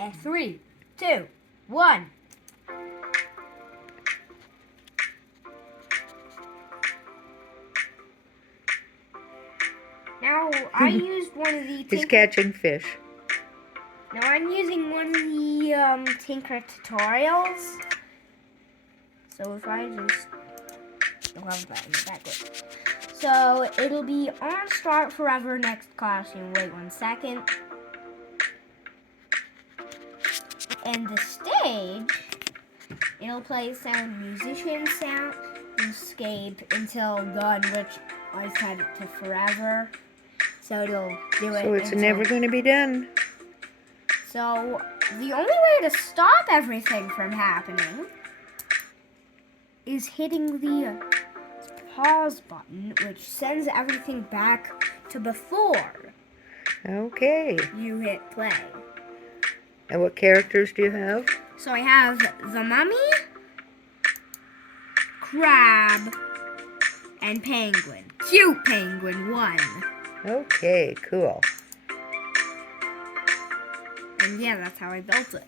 And 3, 2, 1. Now, I used one of the He's catching fish. Now, I'm using one of the Tynker tutorials. So if I just... I'll have that in the background. So, it'll be on start forever next class. You wait 1 second. And the stage, it'll play sound musician sound escape until done, which I set it to forever. So it'll do it. So it's never going to be done. So the only way to stop everything from happening is hitting the pause button, which sends everything back to before Okay. you hit play. And what characters do you have? So I have the mummy, crab, and penguin. Cute penguin 1. Okay, cool. And yeah, that's how I built it.